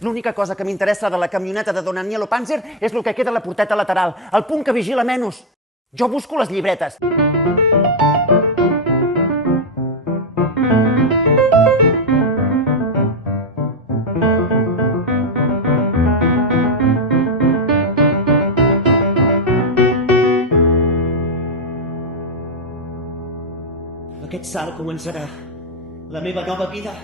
L'única cosa que m'interessa de la camioneta de Don Anielo Panzer és el que queda a la porteta lateral, el punt que vigila menys. Jo busco les llibretes. Aquest salt començarà la meva nova vida.